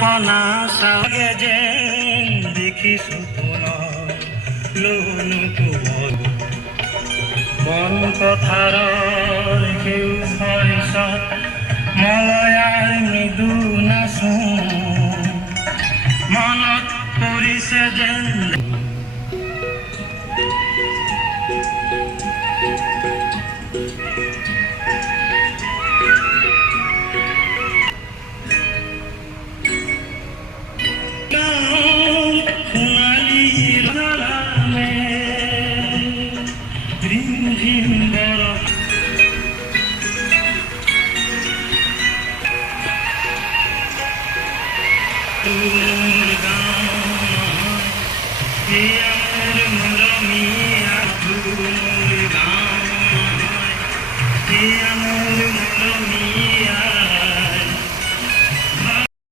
খনা চাগে যেন দেখিছো পুনৰ লোনুকো বন পথাৰৰ সেউজ শস্যত মলয়াৰ মৃদু নাচো মনত পৰিছে যেন Yeah.